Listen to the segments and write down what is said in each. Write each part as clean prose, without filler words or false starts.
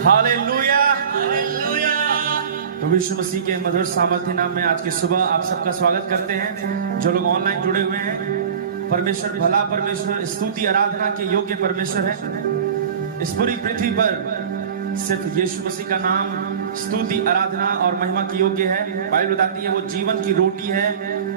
Hallelujah. प्रभु यीशु मसीह के मधुर सामर्थ्य नाम में आज की सुबह आप सबका स्वागत करते हैं। जो लोग ऑनलाइन जुड़े हुए हैं, परमेश्वर भला, परमेश्वर स्तुति आराधना के योग्य परमेश्वर है। इस पूरी पृथ्वी पर सिर्फ यीशु मसीह का नाम स्तुति आराधना और महिमा की योग्य है। बाइबल बताती है वो जीवन की रोटी है।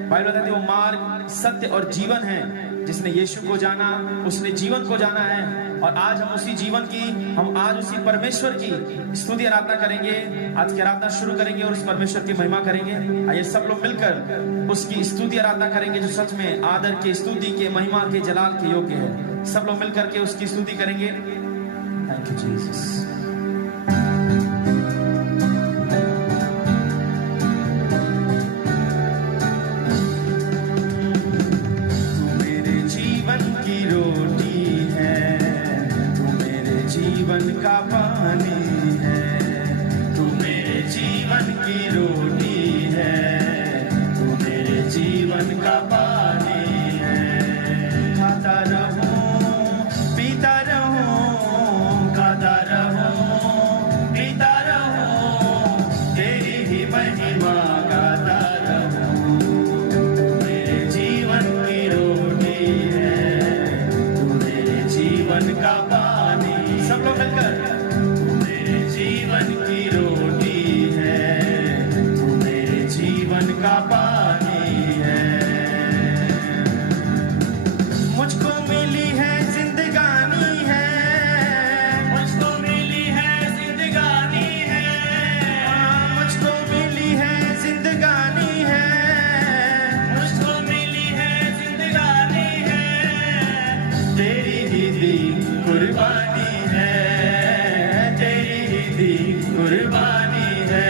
बाइबल बताती है वो मार्ग, सत्य और जीवन है। जिसने यीशु को जाना उसने जीवन को जाना है। और आज हम उसी जीवन की, हम आज उसी परमेश्वर की स्तुति आराधना करेंगे। आज की आराधना शुरू करेंगे और उस परमेश्वर की महिमा करेंगे। आइए सब लोग मिलकर उसकी स्तुति आराधना करेंगे जो सच में आदर के, स्तुति के, महिमा के, जलाल के योग्य है। सब लोग मिलकर के उसकी स्तुति करेंगे। Thank you Jesus. जीवन का पानी है, तू मेरे जीवन की रोटी है, तू मेरे जीवन का पानी है। खाता रहूं, पीता रहूं, खाता रहूं, पीता रहूं, तेरी ही महिमा गाता रहूं। तू मेरे जीवन की रोटी है, तू मेरे जीवन का सब लोग मिलकर, तू मेरे जीवन की रोटी है, तू मेरे जीवन का पानी है। मुझको मिली है जिंदगानी है, मुझको मिली है जिंदगानी है, मुझको मिली है जिंदगानी है, मुझको मिली है जिंदगानी है। तेरी ही दी कुर्बानी कुर्बानी है।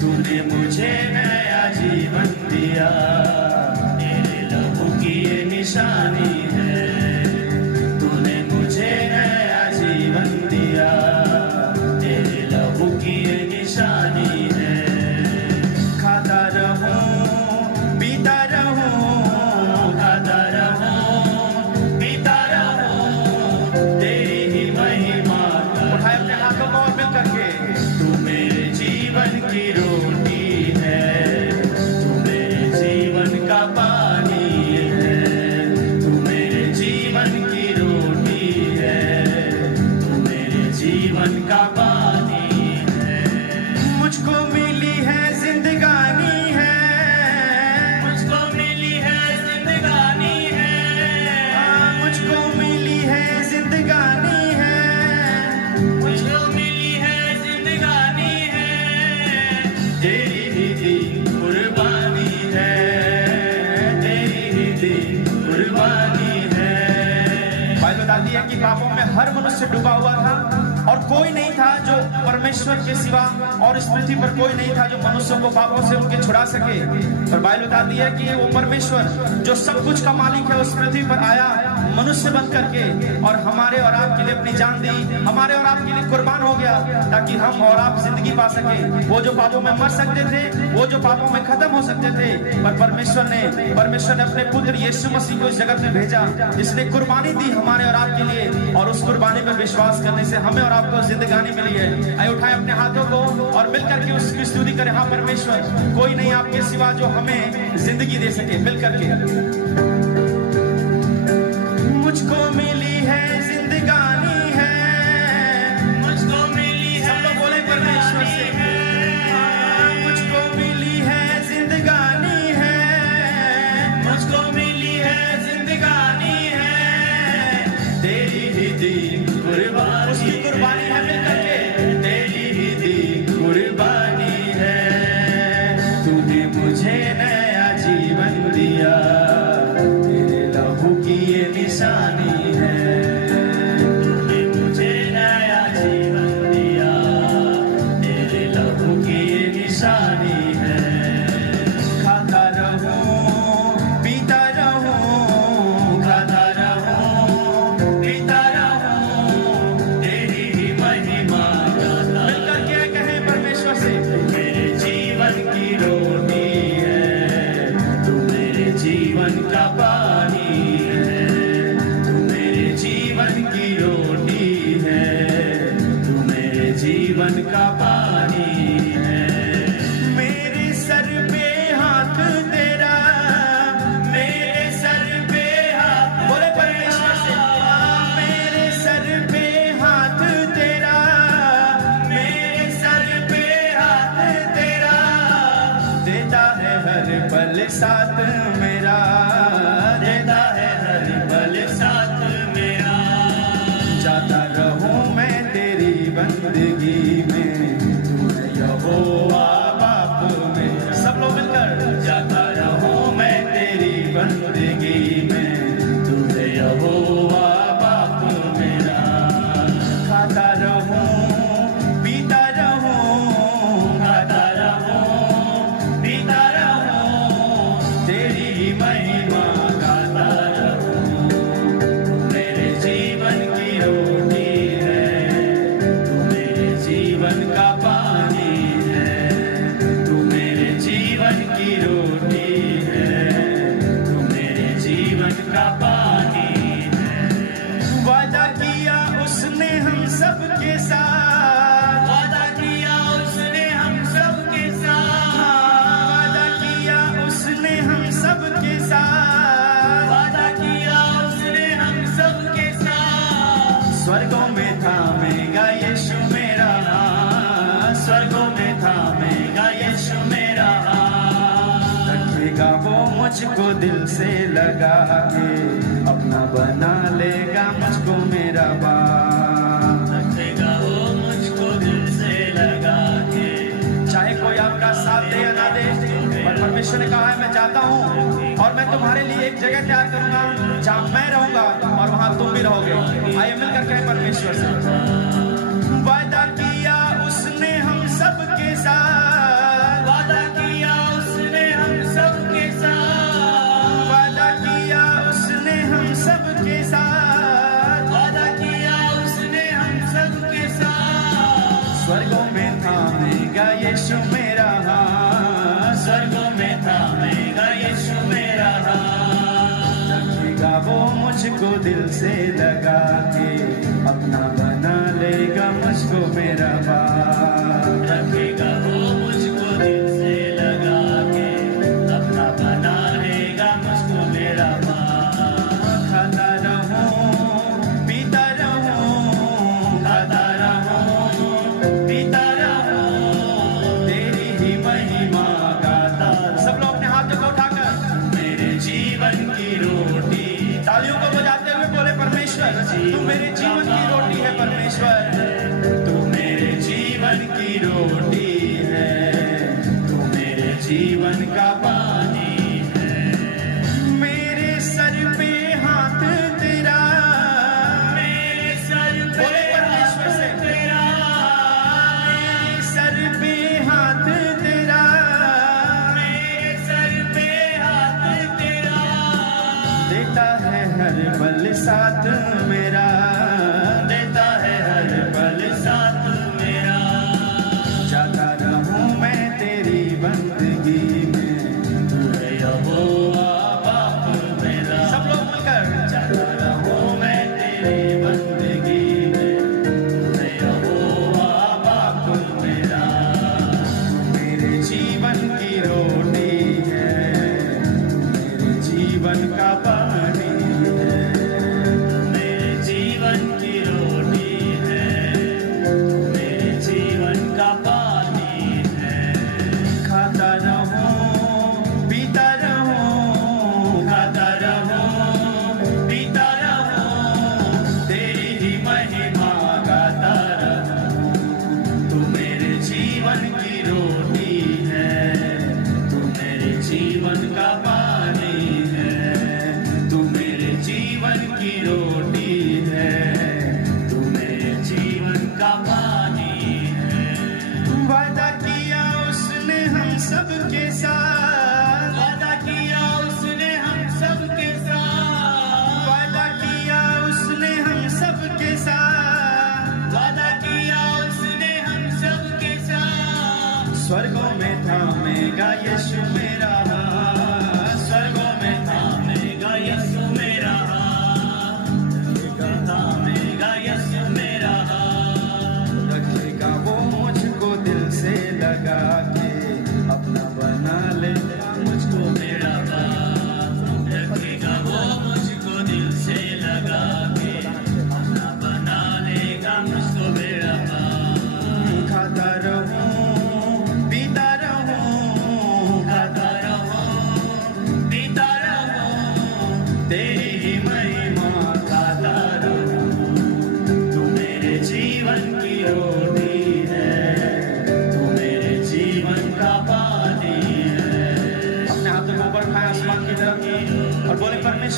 तूने मुझे नया जीवन दिया, तेरे लहू की ये निशानी है। तूने मुझे नया जीवन दिया, तेरे लहू की ये निशानी है। खाता रहूं, पीता रहूं, खाता रहूं, पीता रहूं, तेरी ही महिमा। उठाए अपने हाथों को और मिलकर के, तू मेरे जीवन की रोटी है, तू मेरे जीवन का पानी है, तू मेरे जीवन की रोटी है, तू मेरे जीवन का पानी है। मुझको मिली है जिंदगानी है, मुझको मिली है जिंदगानी है, मुझको मिली है जिंदगानी है, मुझको मिली है जिंदगानी है। तेरी ही दी कुर्बानी है, तेरी ही दी कुर्बानी है। बाइबल बताती है कि पापों में हर मनुष्य डूबा हुआ था और कोई नहीं था जो परमेश्वर के सिवा, और इस पृथ्वी पर कोई नहीं था जो मनुष्यों को पापों से उनके छुड़ा सके। पर बाइबल बताती है कि वो परमेश्वर जो सब कुछ का मालिक है उस पृथ्वी पर आया मनुष्य बन करके और हमारे और आपके लिए अपनी जान दी, हमारे और आपके लिए कुर्बान हो गया ताकि हम और आप जिंदगी पा सके। वो जो पापों में मर सकते थे, वो जो पापों में खत्म हो सकते थे, पर परमेश्वर ने अपने पुत्र यीशु मसीह को इस जगत में भेजा जिसने कुर्बानी दी हमारे और आपके लिए। और उस कुर्बानी पर विश्वास करने से हमें और आपको जिंदगानी मिली है। आइए उठाए अपने हाथों को और मिलकर के उसकी स्तुति करें। हाँ परमेश्वर, कोई नहीं आपके सिवा जो हमें जिंदगी दे सके। मिलकर के, मुझको मिली है जिंदगानी है, मुझको मिली है, सब लोग बोले परमेश्वर से, मुझको मिली है जिंदगानी है, मुझको मिली है जिंदगानी है। तेरी ही दी कुर्बानी, उसकी कुर्बानी है। मिलकर के, तेरी ही दी कुर्बानी है। तूने मुझे नया जीवन दिया, तेरे लहू की ये निशानी है। तूने मुझे नया जीवन दिया, तेरे लहू की ये निशानी है। खाता रहूं, पीता रहूं, खाता रहूं, पीता रहूं, तेरी ही महिमा जीवन का पानी है। मेरे सर पे हाथ तेरा, मेरे सर पे हाथ, बोले परमेश्वर से, मेरे सर पे हाथ तेरा, मेरे सर पे हाथ तेरा, देता है हर पल साथ मेरा, देता है हर पल साथ मेरा। जाता रहूं मैं तेरी बंदगी में, तू है यहोवा बाप में। सब लोग मिलकर, जाता रहूं मैं तेरी बंदगी में, तू है यहोवा बाप मेरा। खाता रहूं पीता रहूं, खाता रहूं पीता रहूं, तेरी महिमा गाता रहूं। तू मेरे जीवन की रोटी है, तू मेरे जीवन का पानी है, तू मेरे जीवन की रोटी है, तू मेरे जीवन का पानी है। वादा किया उसने हम सबके साथ, वादा किया उसने हम सबके साथ, वादा किया उसने हम सबके साथ, वादा किया उसने हम सबके साथ। स्वर्गों में थामेगा यीशु मेरा हाथ, स्वर्गों में थामेगा यीशु मेरा हाथ। रखेगा वो मुझको दिल से लगा के, अपना बना लेगा मुझको मेरा बाप। रखेगा वो मुझको दिल से लगा के, चाहे कोई आपका साथ दे या ना दे, पर परमेश्वर ने कहा है मैं जाता हूँ और मैं तुम्हारे लिए एक जगह तैयार करूंगा जहां मैं रहूंगा और वहां तुम भी रहोगे। आइए मिलकर कहें परमेश्वर से, वादा किया उसने हम सबके साथ, वादा किया उसने हम सबके साथ, वादा किया उसने हम सबके साथ, वादा किया उसने हम सबके साथ। स्वर्गों में थामेगा यीशु मेरा हाथ, स्वर्गों में थामेगा यीशु मेरा हाथ। रखेगा वो मुझको दिल से लगा के, अपना बना लेगा मुझको मेरा बाप। रखेगा वो मुझको दिल से लगा के, अपना बना लेगा मुझको मेरा बाप। खाता रहूं पीता रहूं, खाता रहूं पीता रहूं, तेरी ही महिमा गाता। सब लोग अपने हाथ को उठाकर, मेरे जीवन की रोटी, तालियों को बजाते हुए बोले परमेश्वर तू मेरे जीवन की रोटी है। परमेश्वर तू मेरे जीवन की रोटी है, तू मेरे जीवन का पानी है। मेरे सर पे हाथ तेरा, मेरे सर पे परमेश्वर से तेरा, मेरे सर पे हाथ तेरा, मेरे सर पे हाथ तेरा, देता है हर पल साथ मेरा, देता है हर पल साथ मेरा। जाता रहूं मैं तेरी बंदगी में, तू है यहोवा बाप मेरा। सब लोग मिलकर, जाता रहूं मैं तेरी बंदगी में, तू है यहोवा बाप मेरा। तू मेरे जीवन की रोटी है, तू मेरे जीवन का पानी है, मेरे जीवन की रोटी है, मेरे जीवन का पानी है। खाता रहूं पीता रहूं, खाता रहूं पीता रहूं, तेरी ही महिमा गाता रहूं। तू मेरे जीवन की रोटी है, तू मेरे जीवन का पानी है, तू मेरे जीवन की रोटी है, तू मेरे जीवन का पानी है। वादा किया उसने हम सबके साथ, वादा किया उसने हम सबके साथ, वादा किया उसने हम सबके साथ, वादा किया उसने हम सबके साथ। स्वर्गों में थामेगा यीशु मेरा हाथ, स्वर्गों में थामेगा यीशु मेरा हाथ, थामेगा यीशु मेरा हाथ। रखेगा वो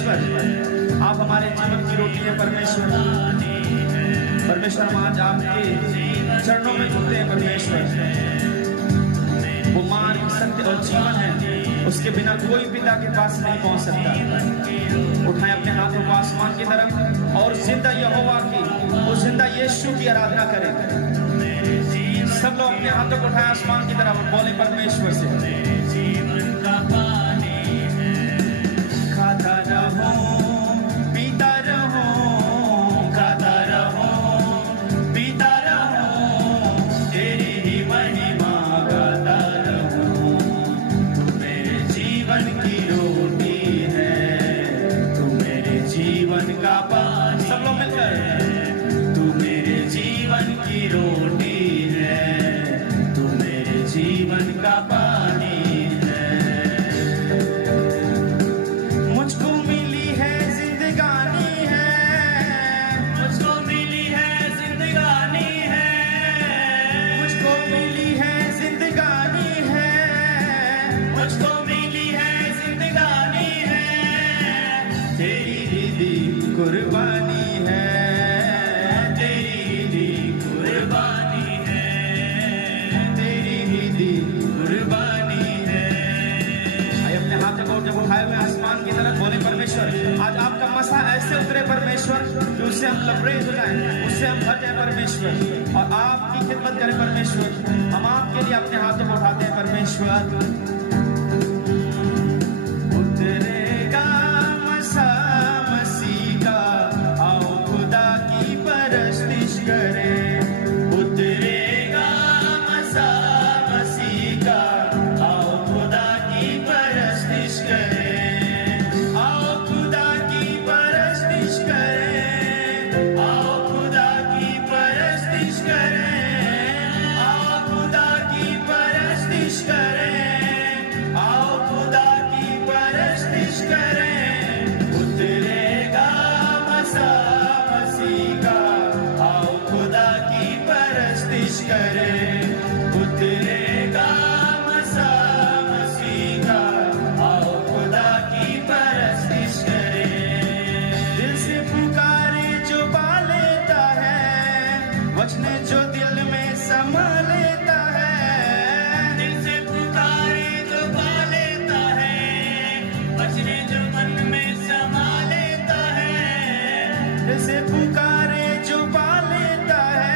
परमेश्वर, आप हमारे जीवन की रोटी है परमेश्वर। परमेश्वर, हम आज आपके चरणों में झुकते हैं परमेश्वर। वो मार्ग, सत्य और जीवन है, उसके बिना कोई पिता के पास नहीं पहुंच सकता। उठाएं अपने हाथों को आसमान की तरफ और जिंदा यहोवा की, उस जिंदा यीशु की आराधना करें। सब लोग अपने हाथों को उठाएं आसमान की तरफ और बोले परमेश्वर से, जीवन का पानी है। खाता रहो, पीता रहो, खाता रहो, पीता रहो, तेरी ही महिमा गाता रहो। तू मेरे जीवन की रोटी है, तू मेरे जीवन का पानी। सब लोग मिलकर, तू मेरे जीवन की रोटी है, तू मेरे जीवन का पानी है। मुझको मिली है जिंदगानी है, मुझको मिली है जिंदगानी है, मुझको मिली है जिंदगानी है, मुझको मिली है जिंदगानी है। तेरी ही दी कुर्बानी है, तेरी दी कुर्बानी है, तेरी ही दी। कुर्बानी है। आइए अपने हाथ को जब उठाए हुए आसमान की तरफ बोले परमेश्वर, आज आपका मसा ऐसे उतरे परमेश्वर कि उससे हम लबरेज हो जाएं, उससे हम भर जाए परमेश्वर, और आपकी खिदमत करें परमेश्वर। हम आपके लिए अपने हाथों को उठाते हैं परमेश्वर। उतरेगा मसा मसीह का, आओ खुदा की परस्तिश करें। उतरेगा मसा मसीह का, आओ खुदा की परस्तिश करें। आओ खुदा की परस्तिश करें, आओ खुदा की परस्तिश करें। आओ खुदा की परस्तिश करें, आओ खुदा की परस्तिश करें। उतरेगा मसा मसीह का, आओ खुदा की परस्तिश करें। उतरेगा मसा मसीह का, आओ खुदा की परस्तिश करें। दिल से पुकारे जो पा लेता है, वचन जो दिल में समा लेता है। दिल से पुकारे जो पा लेता है, वचन जो मन में समा लेता है। दिल से पुकारे जो पा लेता है,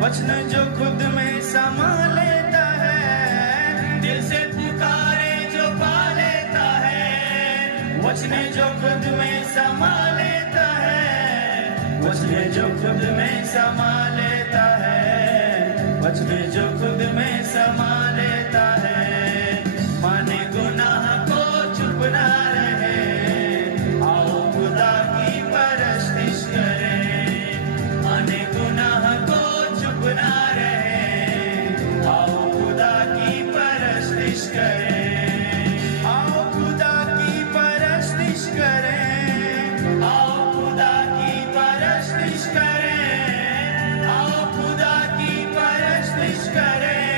वचन जो खुद में समा लेता है। दिल से पुकारे जो पा लेता है, वचन जो खुद में समा लेता है, वचन जो खुद में समा लेता है, वचन जो खुद में समा लेता है। माने गुनाह को चुप ना रहे, आओ खुदा की परस्तिश करें। माने गुनाह को चुप ना रहे, आओ खुदा की परस्तिश करें। आओ खुदा की परस्तिश करें, आओ खुदा की परस्तिश करें। आओ खुदा की परस्तिश करें।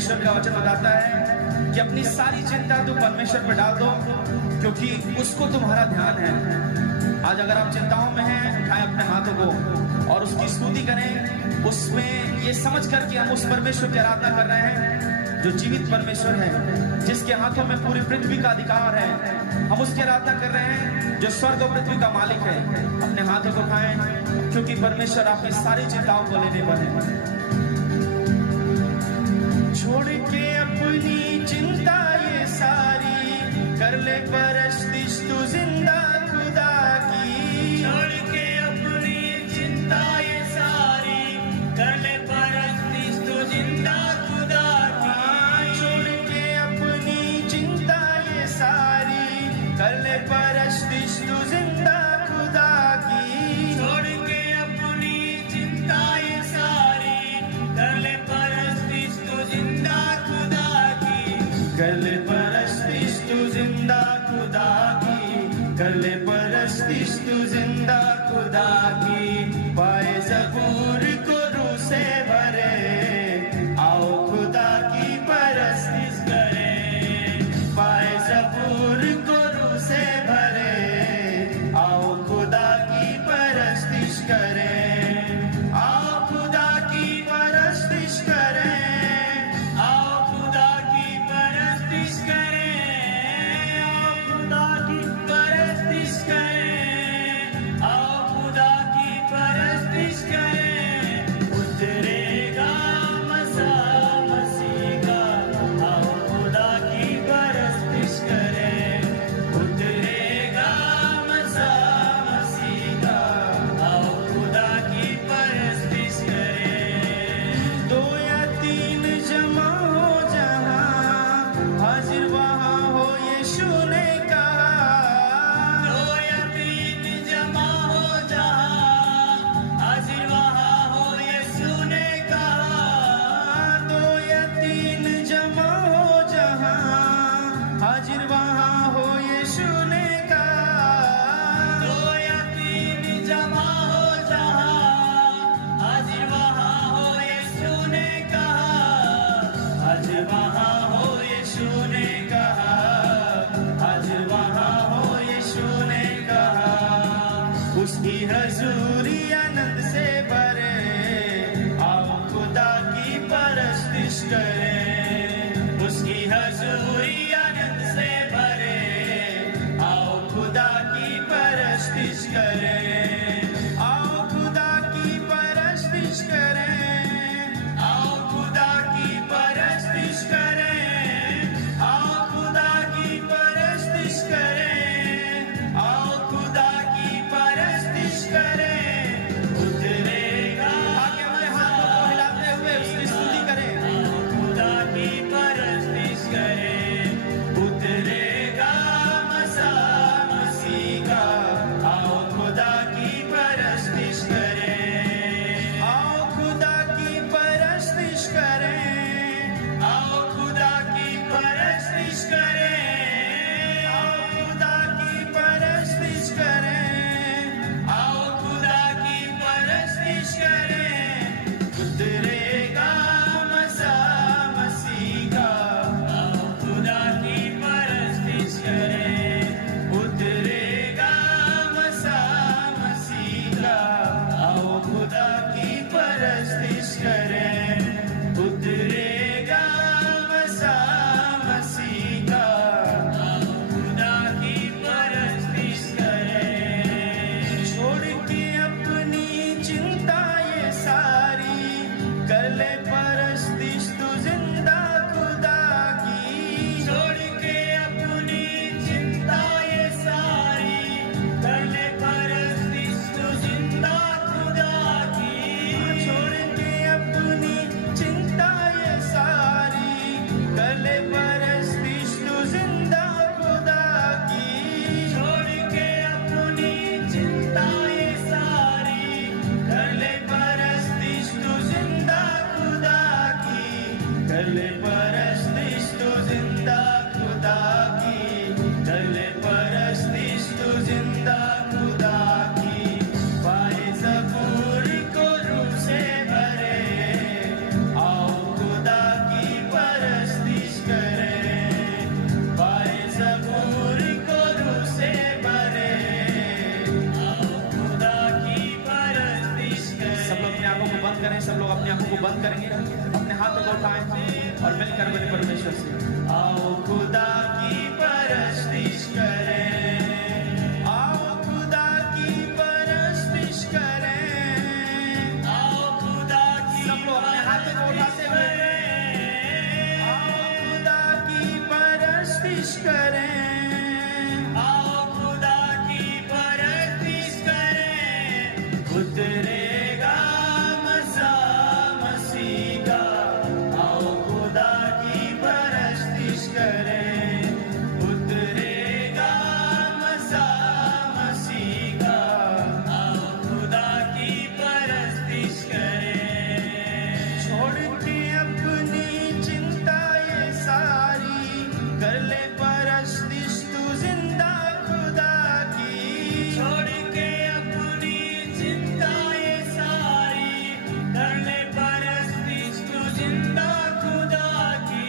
परमेश्वर का वचन बताता है कि अपनी सारी चिंता तू परमेश्वर पर डाल दो, क्योंकि उसको तुम्हारा ध्यान है। आज अगर आप चिंताओं में हैं, उठाएं अपने हाथों को और उसकी स्तुति करें, उसमें ये समझ कर कि हम उस परमेश्वर की आराधना कर रहे हैं जो जीवित परमेश्वर है, जिसके हाथों में पूरी पृथ्वी का अधिकार है। हम उसकी आराधना कर रहे हैं जो स्वर्ग और पृथ्वी का मालिक है। अपने हाथों को उठाएं, क्योंकि परमेश्वर आपकी सारी चिंताओं को लेने पर है। छोड़ के अपनी चिंता ये सारी, कर ले परस्तिश तू जिंदा खुदा की। छोड़ के अपनी चिंता ये सारी, कर ले परस्तिश तू जिंदा खुदा की। छोड़ के अपनी चिंता ये सारी, कर ले परस्तिश तू जिंदा खुदा की। छोड़ के अपनी चिंता ये सारी, कर ले परस्तिश तू जिंदा खुदा की। कर ले परस्तिश तू जिंदा खुदा की, कर ले परस्तिश तू जिंदा खुदा की। पाए ज़बूर को रूह से भरे, आओ खुदा की परस्तिश करें। पाए ज़बूर को रूह से भरे, आओ खुदा की परस्तिश करें। आओ खुदा की परस्तिश करें। आओ खुदा की परस्तिश करें, आओ खुदा की परस्तिश करें, आओ खुदा की परस्तिश करें। उतरेगा मसीह मसीह का, आओ खुदा की परस्तिश करें। उतरेगा मसीह मसीह का, आओ खुदा की परस्तिश करें। दो या तीन जमा हो जहां, हाजिर वहां हो यीशु ने कहा। दो या तीन जमा हो जहां, हाजिर वहां हो यीशु ने कहा। दो या तीन जमा हो जहां, हाजिर वहां हो यीशु ने कहा। दो या तीन जमा हो जहां, हाजिर वहां हो यीशु ने कहा। हाजिर वहां हो यीशु ने कहा। हाजिर वहां हो यीशु ने कहा। उसकी हजूरी आनंद से भरे, आओ खुदा की परस्तिश करें। उसकी हजूरी आनंद से भरे, आओ खुदा की परस्तिश करें। आओ खुदा की परस्तिश करें। आओ खुदा की परस्तिश करें। आओ खुदा की परस्तिश करें। आओ खुदा की परस्तिश करें। उतरेगा, आगे हमारे हाथों को हिलाते हुए उसकी स्तुति करें। खुदा की परस्तिश करें। उतरेगा मसीह मसीह का, आओ खुदा की बंद करेंगे, अपने हाथों को उठाएं और मिलकर बोले परमेश्वर से, आओ खुदा की परस्तिश करें, आओ खुदा की परस्तिश करें, आओ खुदा की सब लोग अपने हाथों को उठाते हुए, आओ खुदा की परस्तिश करें, आओ खुदा की परस्तिश करें। उतरेगा मज़ा मसीह का, आओ खुदा की परस्तिश करें। उतरेगा मज़ा मसीह का, आओ खुदा की परस्तिश करें। छोड़ के अपनी चिंता ये सारी, कर ले परस्तिश तू जिंदा खुदा की, छोड़ के अपनी चिंता ये सारी, कर ले परस्तिश तू जिंदा खुदा की।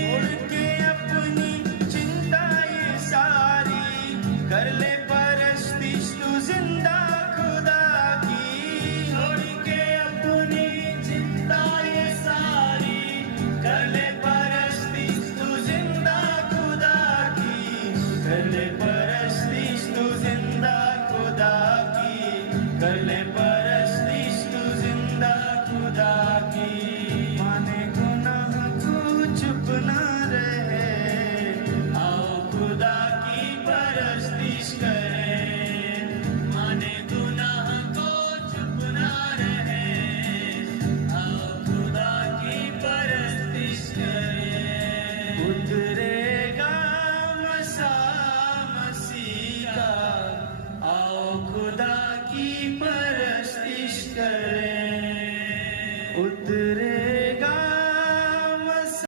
छोड़ के अपनी चिंता ये सारी, कर ले परस्तिश तू जिंदा खुदा की, छोड़ के अपनी चिंता ये सारी, कर ले परस्तिश तू जिंदा खुदा की। कर ले परस्तिश तू जिंदा खुदा की, कर ले